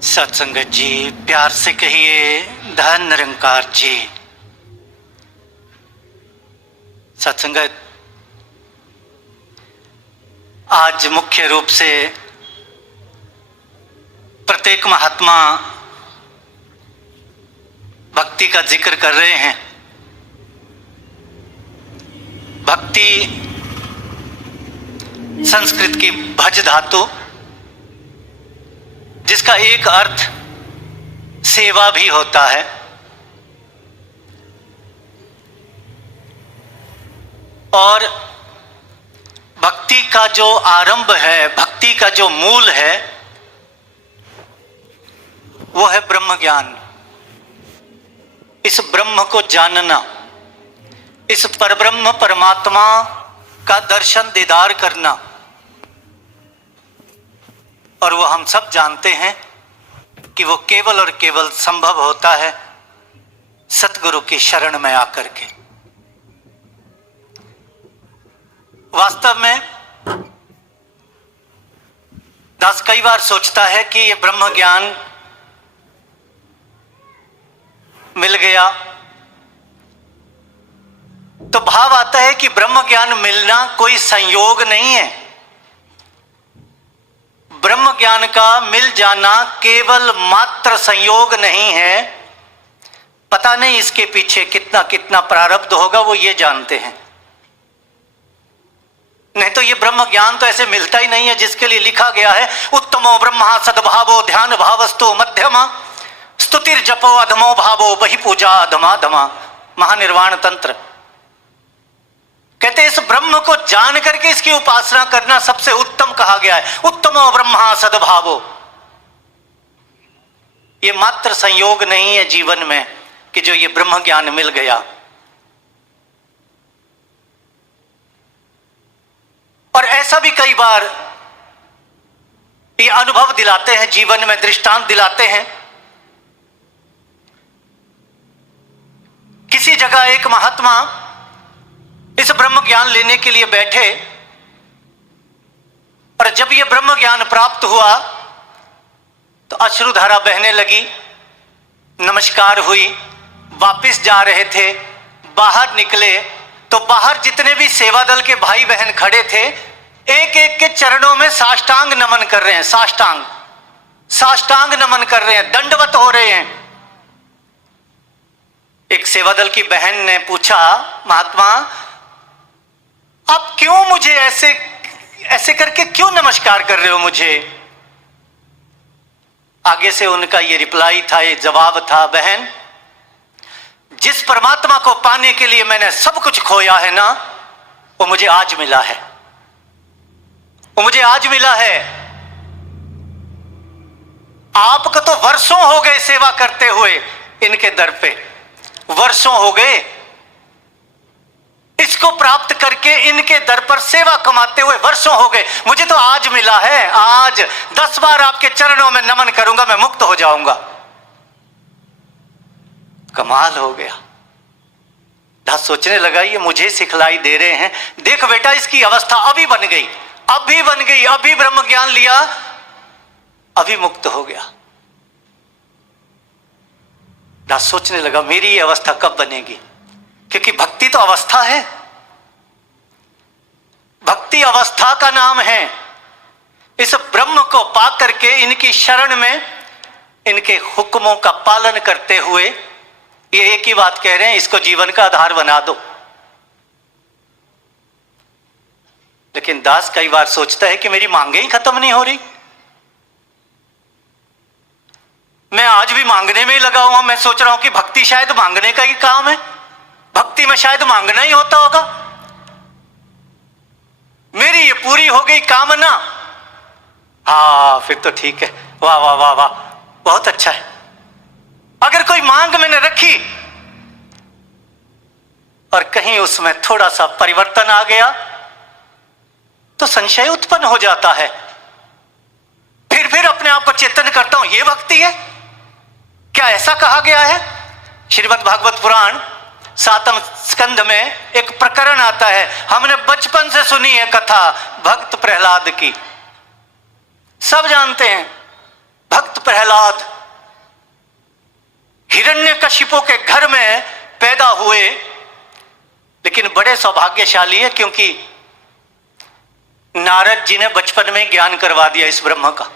सत्संगत जी, प्यार से कहिए धन निरंकार जी। सत्संगत, आज मुख्य रूप से प्रत्येक महात्मा भक्ति का जिक्र कर रहे हैं। भक्ति संस्कृत की भज धातु, जिसका एक अर्थ सेवा भी होता है। और भक्ति का जो आरंभ है, भक्ति का जो मूल है, वो है ब्रह्म ज्ञान। इस ब्रह्म को जानना, इस परब्रह्म परमात्मा का दर्शन दीदार करना। और वो हम सब जानते हैं कि वो केवल और केवल संभव होता है सतगुरु की शरण में आकर के। वास्तव में दास कई बार सोचता है कि ये ब्रह्म ज्ञान मिल गया तो भाव आता है कि ब्रह्म ज्ञान मिलना कोई संयोग नहीं है। ब्रह्म ज्ञान का मिल जाना केवल मात्र संयोग नहीं है। पता नहीं इसके पीछे कितना कितना प्रारब्ध होगा, वो ये जानते हैं। नहीं तो ये ब्रह्म ज्ञान तो ऐसे मिलता ही नहीं है जिसके लिए लिखा गया है उत्तमो ब्रह्मा सद्भावो ध्यान भावस्तु मध्यमा स्तुतिर जपो अधमो भावो बहि पूजा अधमा धमा। महानिर्वाण तंत्र कहते इस ब्रह्म को जान करके इसकी उपासना करना सबसे उत्तम कहा गया है। उत्तमो ब्रह्मा सद्भावो। ये मात्र संयोग नहीं है जीवन में कि जो ये ब्रह्म ज्ञान मिल गया। और ऐसा भी कई बार ये अनुभव दिलाते हैं, जीवन में दृष्टांत दिलाते हैं। किसी जगह एक महात्मा इस ब्रह्म ज्ञान लेने के लिए बैठे और जब ये ब्रह्म ज्ञान प्राप्त हुआ तो अश्रुधारा बहने लगी, नमस्कार हुई। वापस जा रहे थे, बाहर निकले तो बाहर जितने भी सेवा दल के भाई बहन खड़े थे एक एक के चरणों में साष्टांग नमन कर रहे हैं। साष्टांग नमन कर रहे हैं, दंडवत हो रहे हैं। एक सेवा दल की बहन ने पूछा, महात्मा आप क्यों मुझे ऐसे करके क्यों नमस्कार कर रहे हो मुझे? आगे से उनका ये रिप्लाई था, ये जवाब था, बहन जिस परमात्मा को पाने के लिए मैंने सब कुछ खोया है ना, वो मुझे आज मिला है। वो मुझे आज मिला है। आपको तो वर्षों हो गए सेवा करते हुए इनके दर पे, वर्षों हो गए इसको प्राप्त करके इनके दर पर सेवा कमाते हुए, वर्षों हो गए। मुझे तो आज मिला है। आज 10 बार आपके चरणों में नमन करूंगा, मैं मुक्त हो जाऊंगा। कमाल हो गया। दास सोचने लगा ये मुझे सिखलाई दे रहे हैं। देख बेटा, इसकी अवस्था अभी बन गई, अभी ब्रह्म ज्ञान लिया, अभी मुक्त हो गया। दास सोचने लगा मेरी ये अवस्था कब बनेगी, क्योंकि भक्ति तो अवस्था है। भक्ति अवस्था का नाम है। इस ब्रह्म को पा करके इनकी शरण में इनके हुक्मों का पालन करते हुए ये एक ही बात कह रहे हैं, इसको जीवन का आधार बना दो। लेकिन दास कई बार सोचता है कि मेरी मांगे ही खत्म नहीं हो रही। मैं आज भी मांगने में ही लगा हुआ। मैं सोच रहा हूं कि भक्ति शायद मांगने का ही काम है, भक्ति में शायद मांगना ही होता होगा। मेरी ये पूरी हो गई कामना, हाँ फिर तो ठीक है, वाह वाह वाह वाह, बहुत अच्छा है। अगर कोई मांग मैंने रखी और कहीं उसमें थोड़ा सा परिवर्तन आ गया तो संशय उत्पन्न हो जाता है। फिर अपने आप को चेतन करता हूं, ये भक्ति है क्या? ऐसा कहा गया है। श्रीमद् भागवत पुराण 7वें स्कंध में एक प्रकरण आता है, हमने बचपन से सुनी है कथा भक्त प्रहलाद की। सब जानते हैं भक्त प्रहलाद प्रहलाद हिरण्यकशिपु के घर में पैदा हुए, लेकिन बड़े सौभाग्यशाली है क्योंकि नारद जी ने बचपन में ज्ञान करवा दिया इस ब्रह्म का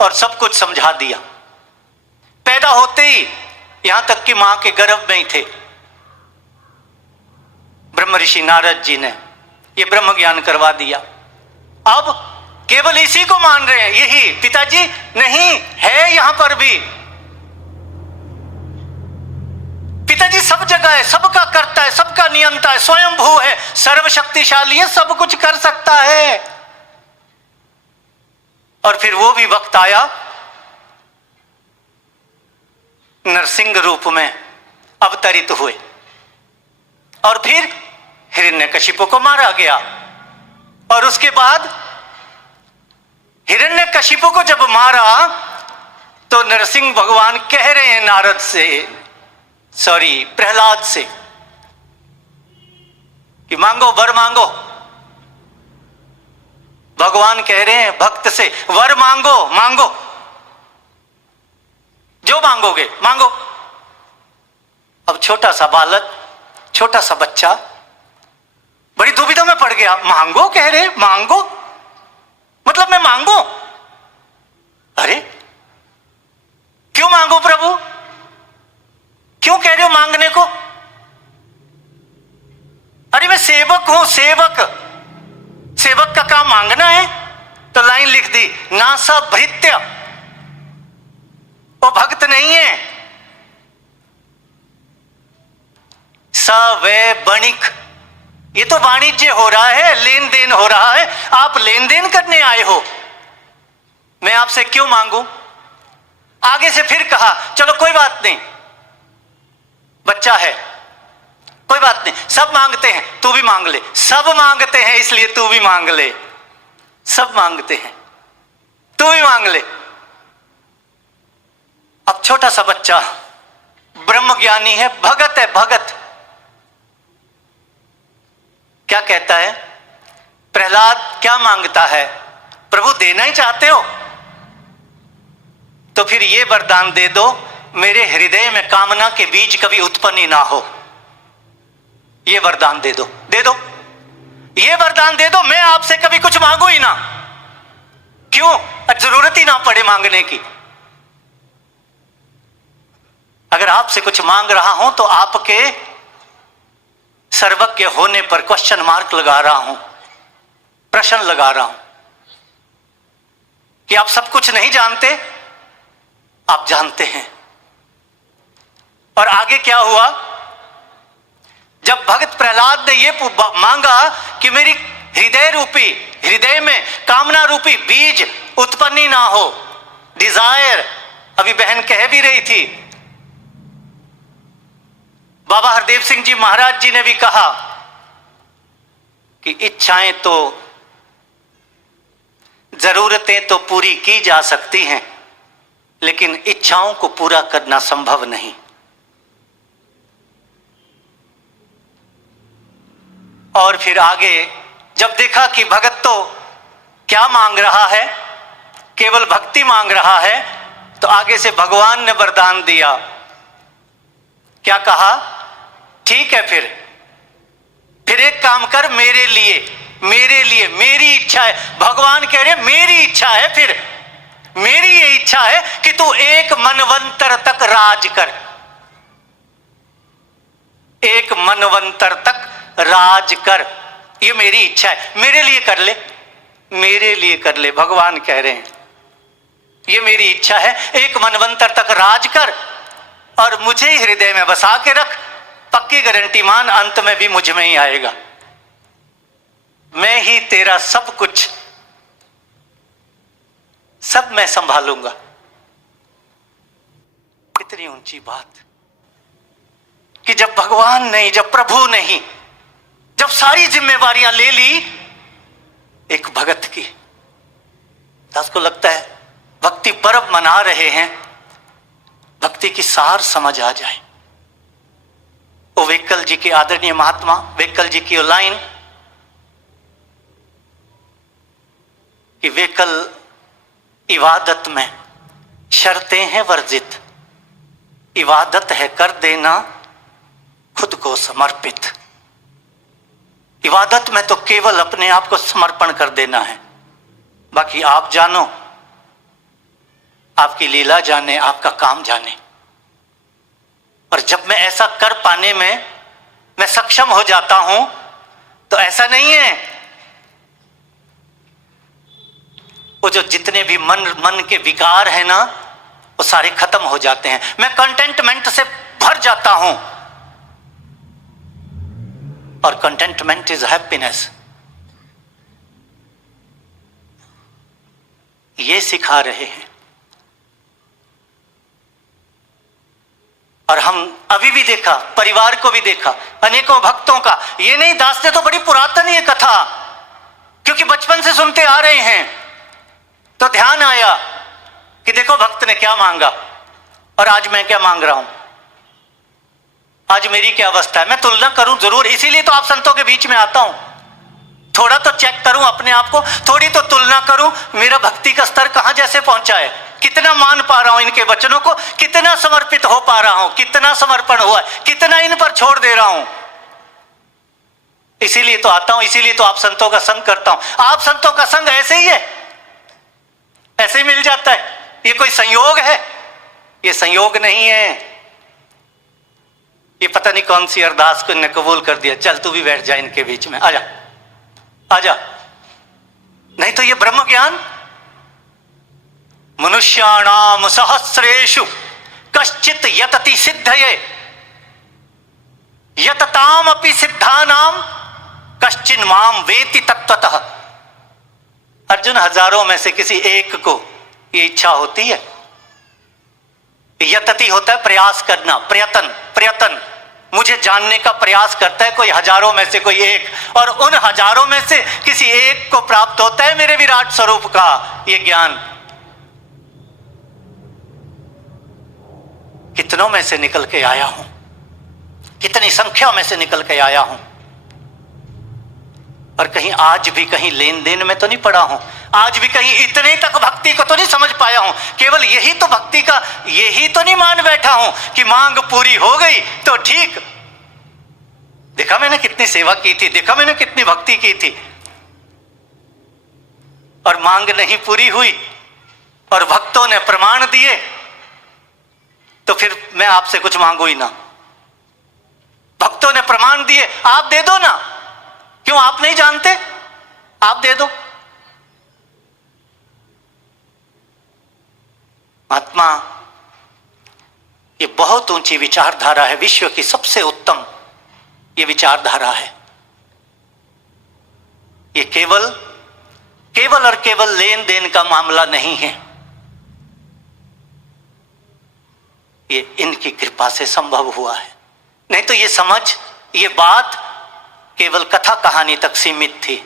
और सब कुछ समझा दिया। पैदा होते ही यहां तक कि मां के गर्भ में ही थे ब्रह्म ऋषि नारद जी ने ये ब्रह्म ज्ञान करवा दिया। अब केवल इसी को मान रहे हैं, यही पिताजी नहीं है यहां पर भी। पिताजी सब जगह है, सबका करता है, सबका नियंता है, स्वयंभू है, सर्वशक्तिशाली है, सब कुछ कर सकता है। और फिर वो भी वक्त आया नरसिंह रूप में अवतरित हुए और फिर हिरण्यकशिपु को मारा गया। और उसके बाद हिरण्यकशिपु को जब मारा तो नरसिंह भगवान कह रहे हैं नारद से, सॉरी प्रहलाद से, कि मांगो वर मांगो। भगवान कह रहे हैं भक्त से, वर मांगो मांगो, जो मांगोगे मांगो। अब छोटा सा बालक, छोटा सा बच्चा बड़ी दुविधा में पड़ गया। मांगो कह रहे, मांगो मतलब मैं मांगू? अरे क्यों मांगो प्रभु, क्यों कह रहे हो मांगने को? अरे मैं सेवक हूं, सेवक, सेवक का काम मांगना है। तो लाइन लिख दी, नासा भृत्य, वो भक्त नहीं है, सवै बणिक। ये तो वाणिज्य हो रहा है, लेन देन हो रहा है, आप लेन देन करने आए हो, मैं आपसे क्यों मांगू? आगे से फिर कहा चलो कोई बात नहीं, बच्चा है, कोई बात नहीं, सब मांगते हैं तू भी मांग ले, सब मांगते हैं इसलिए तू भी मांग ले, सब मांगते हैं तू भी मांग ले। अब छोटा सा बच्चा ब्रह्म ज्ञानी है, भगत है, भगत क्या कहता है? प्रहलाद क्या मांगता है? प्रभु देना ही चाहते हो तो फिर ये वरदान दे दो, मेरे हृदय में कामना के बीज कभी उत्पन्न ही ना हो। ये वरदान दे दो, दे दो, ये वरदान दे दो, मैं आपसे कभी कुछ मांगू ही ना। क्यों? जरूरत ही ना पड़े मांगने की। अगर आपसे कुछ मांग रहा हूं तो आपके सर्वज्ञ होने पर क्वेश्चन मार्क लगा रहा हूं, प्रश्न लगा रहा हूं कि आप सब कुछ नहीं जानते, आप जानते हैं। और आगे क्या हुआ? जब भगत प्रहलाद ने ये मांगा कि मेरी हृदय रूपी, हृदय में कामना रूपी बीज उत्पन्न ही ना हो, डिजायर, अभी बहन कह भी रही थी, बाबा हरदेव सिंह जी महाराज जी ने भी कहा कि इच्छाएं तो, जरूरतें तो पूरी की जा सकती हैं, लेकिन इच्छाओं को पूरा करना संभव नहीं। और फिर आगे जब देखा कि भगत तो क्या मांग रहा है, केवल भक्ति मांग रहा है, तो आगे से भगवान ने वरदान दिया। क्या कहा? ठीक है, फिर एक काम कर, मेरे लिए, मेरे लिए, मेरी इच्छा है। भगवान कह रहे मेरी इच्छा है, फिर मेरी ये इच्छा है कि तू एक मनवंतर तक राज कर, एक मनवंतर तक राज कर, ये मेरी इच्छा है, मेरे लिए कर ले, मेरे लिए कर ले। भगवान कह रहे हैं ये मेरी इच्छा है, एक मनवंतर तक राज कर और मुझे ही हृदय में बसा के रख, पक्की गारंटी मान, अंत में भी मुझ में ही आएगा, मैं ही तेरा सब कुछ, सब मैं संभालूंगा। कितनी ऊंची बात कि जब भगवान नहीं, जब प्रभु नहीं, जब सारी जिम्मेवारियां ले ली एक भगत की, दास को लगता है भक्ति पर्व मना रहे हैं, भक्ति की सार समझ आ जाए। वो वेक्कल जी के आदरणीय महात्मा वेक्कल जी की लाइन कि वेक्कल इबादत में शर्तें हैं वर्जित, इबादत है कर देना खुद को समर्पित। इबादत में तो केवल अपने आप को समर्पण कर देना है, बाकी आप जानो, आपकी लीला जाने, आपका काम जाने। और जब मैं ऐसा कर पाने में मैं सक्षम हो जाता हूं तो ऐसा नहीं है वो जो जितने भी मन के विकार है ना वो सारे खत्म हो जाते हैं। मैं कंटेंटमेंट से भर जाता हूं, और कंटेंटमेंट इज हैप्पीनेस। ये सिखा रहे हैं। और हम अभी भी देखा, परिवार को भी देखा, अनेकों भक्तों का। ये नहीं, दास ने तो बड़ी पुरातन ये कथा, क्योंकि बचपन से सुनते आ रहे हैं, तो ध्यान आया कि देखो भक्त ने क्या मांगा और आज मैं क्या मांग रहा हूं, आज मेरी क्या अवस्था है। मैं तुलना करूं जरूर, इसीलिए तो आप संतों के बीच में आता हूं, थोड़ा तो चेक करूं अपने आप को, थोड़ी तो तुलना करूं, मेरा भक्ति का स्तर कहां जैसे पहुंचा है, कितना मान पा रहा हूं इनके वचनों को, कितना समर्पित हो पा रहा हूं, कितना समर्पण हुआ, कितना इन पर छोड़ दे रहा हूं। इसीलिए तो आता हूं, इसीलिए तो आप संतों का संग करता हूं। आप संतों का संग ऐसे ही है, ऐसे ही मिल जाता है। ये कोई संयोग है? ये संयोग नहीं है। ये पता नहीं कौन सी अरदास को इन्हें कबूल कर दिया, चल तू भी बैठ जा इनके बीच में, आजा आजा। नहीं तो ये ब्रह्म ज्ञान, मनुष्याणाम सहस्रेषु कश्चित यतति सिद्धये यतताम अपि सिद्धानाम कश्चिन माम वेति तत्वतः। अर्जुन, हजारों में से किसी एक को ये इच्छा होती है। यतति होता है प्रयास करना, प्रयत्न, मुझे जानने का प्रयास करता है कोई, हजारों में से कोई एक, और उन हजारों में से किसी एक को प्राप्त होता है मेरे विराट स्वरूप का ये ज्ञान। कितनों में से निकल के आया हूं, कितनी संख्या में से निकल के आया हूं, और कहीं आज भी कहीं लेन देन में तो नहीं पड़ा हूं, आज भी कहीं इतने तक भक्ति को तो नहीं समझ पाया हूं। केवल यही तो भक्ति का, यही तो नहीं मान बैठा हूं कि मांग पूरी हो गई तो ठीक, देखा मैंने कितनी सेवा की थी, देखा मैंने कितनी भक्ति की थी, और मांग नहीं पूरी हुई और भक्तों ने प्रमाण दिए, तो फिर मैं आपसे कुछ मांगू ही ना। भक्तों ने प्रमाण दिए, आप दे दो ना, क्यों आप नहीं जानते, आप दे दो। महात्मा, ये बहुत ऊंची विचारधारा है, विश्व की सबसे उत्तम ये विचारधारा है। ये केवल और केवल लेन देन का मामला नहीं है, ये इनकी कृपा से संभव हुआ है। नहीं तो ये समझ, ये बात केवल कथा कहानी तक सीमित थी,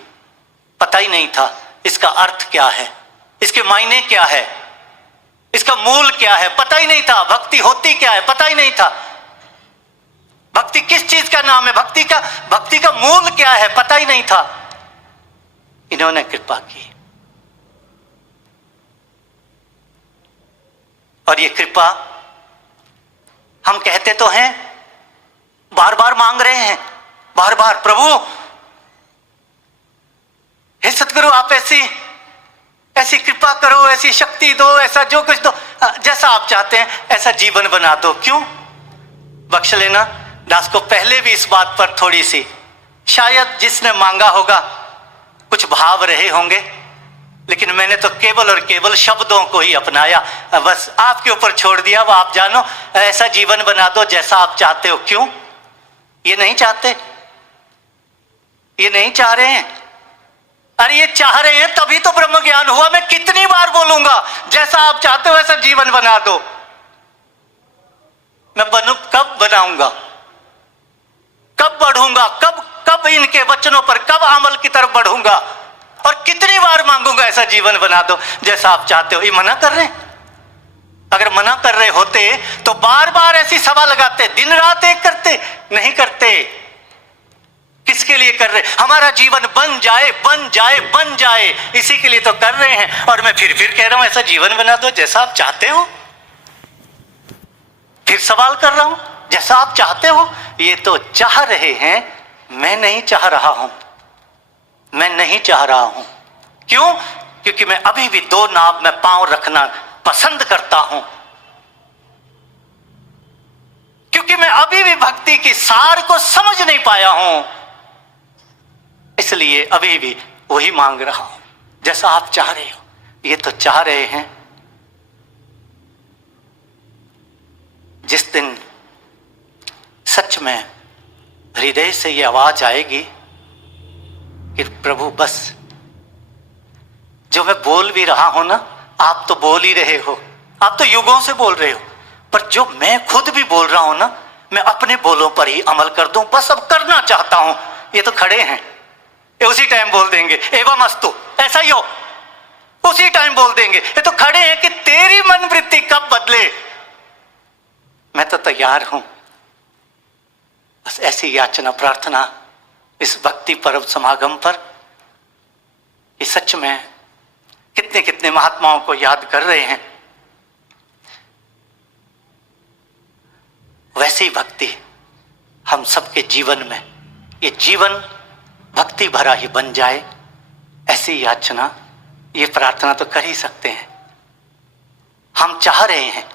पता ही नहीं था इसका अर्थ क्या है, इसके मायने क्या है, इसका मूल क्या है, पता ही नहीं था। भक्ति होती क्या है, पता ही नहीं था। भक्ति किस चीज का नाम है, भक्ति का मूल क्या है, पता ही नहीं था। इन्होंने कृपा की, और ये कृपा हम कहते तो हैं, बार बार मांग रहे हैं, बार बार, प्रभु हे सतगुरु आप ऐसी कृपा करो, ऐसी शक्ति दो, ऐसा जो कुछ दो, जैसा आप चाहते हैं ऐसा जीवन बना दो। क्यों? बख्श लेना। दास को पहले भी इस बात पर थोड़ी सी, शायद जिसने मांगा होगा कुछ भाव रहे होंगे, लेकिन मैंने तो केवल और केवल शब्दों को ही अपनाया, बस आपके ऊपर छोड़ दिया। वो आप जानो, ऐसा जीवन बना दो जैसा आप चाहते हो। क्यों? ये नहीं चाहते, ये नहीं चाह रहे हैं। अरे ये चाह रहे हैं तभी तो ब्रह्म ज्ञान हुआ। मैं कितनी बार बोलूंगा, जैसा आप चाहते हो वैसा जीवन बना दो। मैं बनू, कब बनाऊंगा, कब बढ़ूंगा, कब इनके वचनों पर, कब अमल की तरफ बढ़ूंगा, और कितनी बार मांगूंगा ऐसा जीवन बना दो जैसा आप चाहते हो। ये मना कर रहे हैं। अगर मना कर रहे होते तो बार बार ऐसी सभा लगाते, दिन रात एक करते, नहीं करते। किसके लिए कर रहे? हमारा जीवन बन जाए, बन जाए, बन जाए, इसी के लिए तो कर रहे हैं। और मैं फिर कह रहा हूं ऐसा जीवन बना दो जैसा आप चाहते हो। फिर सवाल कर रहा हूं, जैसा आप चाहते हो। ये तो चाह रहे हैं, मैं नहीं चाह रहा हूं। मैं नहीं चाह रहा हूं। क्यों? क्योंकि मैं अभी भी दो नाव में पांव रखना पसंद करता हूं। क्योंकि मैं अभी भी भक्ति की सार को समझ नहीं पाया हूं, इसलिए अभी भी वही मांग रहा हूं जैसा आप चाह रहे हो। ये तो चाह रहे हैं। जिस दिन सच में हृदय से ये आवाज आएगी कि प्रभु बस, जो मैं बोल भी रहा हूं ना, आप तो बोल ही रहे हो, आप तो युगों से बोल रहे हो, पर जो मैं खुद भी बोल रहा हूं ना, मैं अपने बोलों पर ही अमल कर दूं, बस अब करना चाहता हूं। ये तो खड़े हैं, ये उसी टाइम बोल देंगे एवं अस्तु, ऐसा ही हो, उसी टाइम बोल देंगे। ये तो खड़े हैं कि तेरी मन वृत्ति कब बदले, मैं तो तैयार हूं। बस ऐसी याचना प्रार्थना इस भक्ति पर्व समागम पर, कि सच में कितने कितने महात्माओं को याद कर रहे हैं। वैसी भक्ति हम सबके जीवन में, ये जीवन भक्ति भरा ही बन जाए, ऐसी याचना, ये प्रार्थना तो कर ही सकते हैं। हम चाह रहे हैं